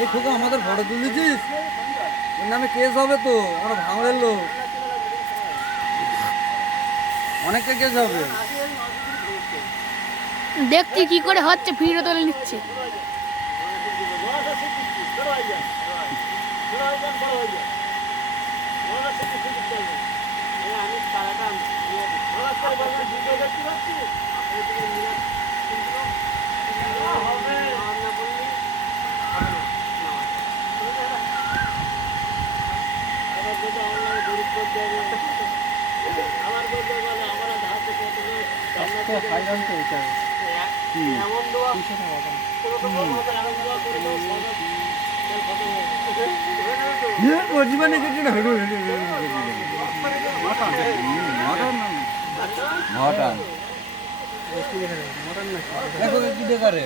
এই খোকা আমাদের ফটো তুলেছিস, ওর নামে কেস হবে তো, আমরা ভাঙড়ের লোক, অনেকটা কেস হবে। দেখছি কি করে হচ্ছে, ভিডিও তুলে নিচ্ছি। মটন কি দেখারে